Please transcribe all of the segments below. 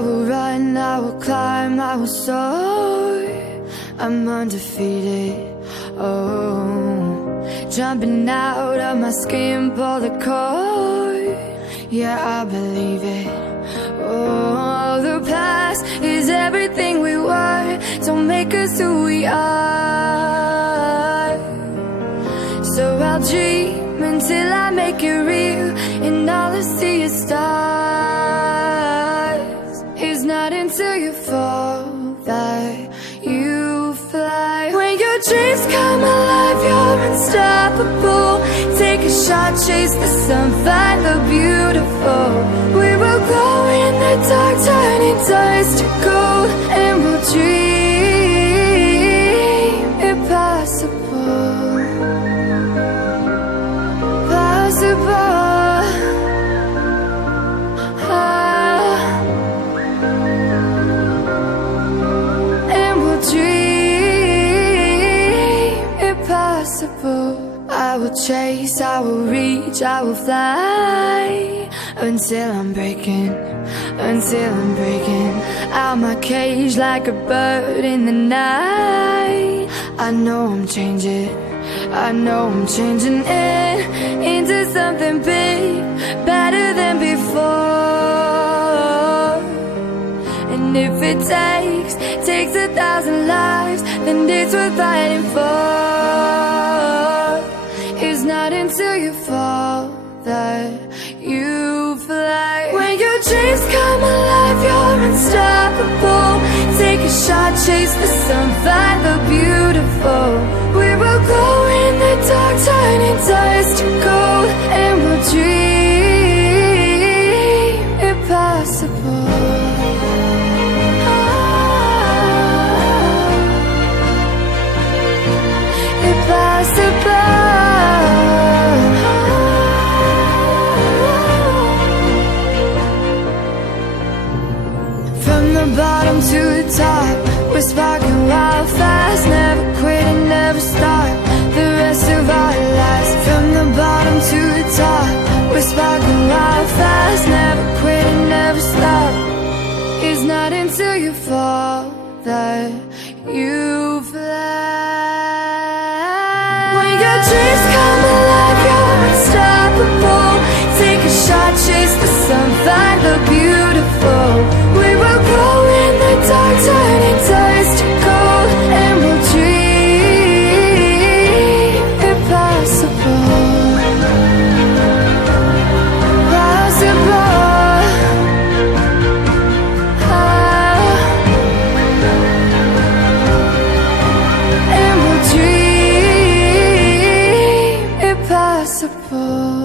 I will run, I will climb, I will soar. I'm undefeated, oh. Jumping out of my skin, pull the cord. Yeah, I believe it. Oh, the past is everything we were. Don't make us who we are. So I'll dream until I make it real, and all I see is stars. It's not until you fall that you fly. When your dreams come alive, you're unstoppable. Take a shot, chase the sun, find the beautiful. We will glow in the dark, turning dust to gold, and we'll dream impossible. Possible. And we'll dream impossible. I will chase, I will reach, I will fly until I'm breaking out my cage like a bird in the night. I know I'm changing it into something big, better than before. And if it takes 1,000 lives, then it's worth fighting for. It's not until you fall that you fly. When your dreams come alive, you're unstoppable. Take a shot, chase the sun, find the beautiful. We will glow in the dark, turning dust to gold, and we'll dream impossible. Impossible. From the bottom to the top, we're sparking wild fast. Never quit and never stop the rest of our lives. From the bottom to the top, we're sparking wild fast. Never quit and never stop. It's not until you fall that you fly. When your dreams come alive, you're unstoppable. Take a shot, chase the sun, find the beautiful. We will glow in the dark, turning dust to gold, and we'll dream impossible. Possible. And we'll dream impossible.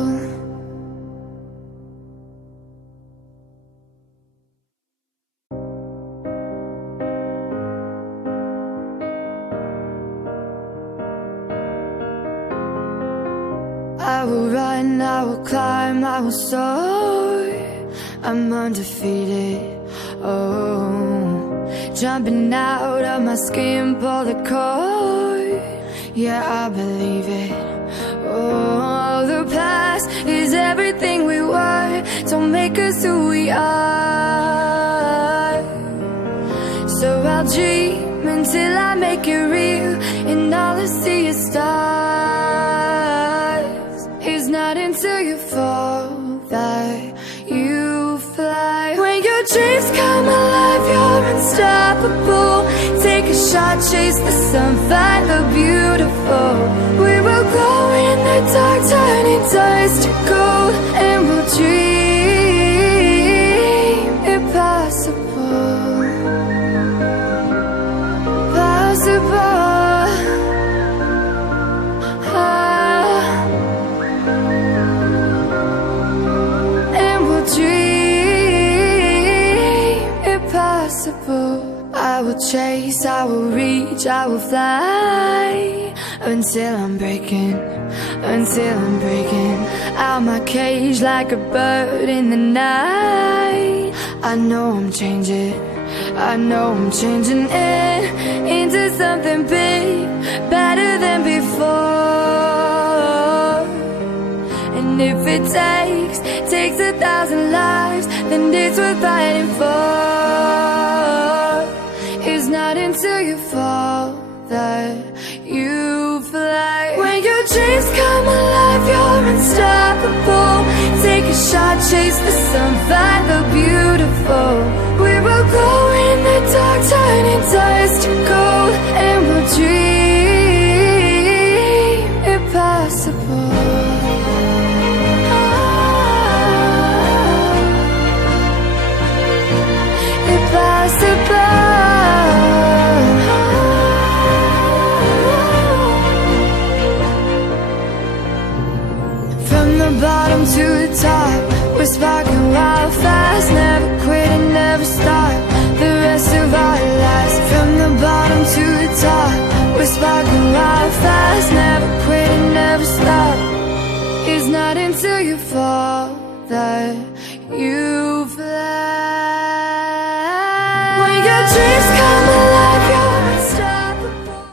I will run, I will climb, I will soar. I'm undefeated, oh. Jumping out of my skin, pull the cord. Yeah, I believe it. Oh, the past is everything we were. Don't make us who we are. So I'll dream until I make it real, and all I see is stars. It's not until you fall that you fly. When your dreams come alive, you're unstoppable. Take a shot, chase the sun, find the beautiful. We will glow in the dark, turning dust to gold, and we'll dream impossible. Possible. I will chase, I will reach, I will fly until I'm breaking out my cage like a bird in the night. I know I'm changing it into something big, better than before. And if it takes 1,000 lives, then it's worth fighting for. shot, chase the sun, find the beautiful. We will glow in the dark, turning dust to gold, and we'll dream impossible. From the bottom to the top, we're sparking wild fast, never quit and never stop the rest of our lives. From the bottom to the top, we're sparking wild fast, never quit and never stop. It's not until you fall that you fly. When your dreams come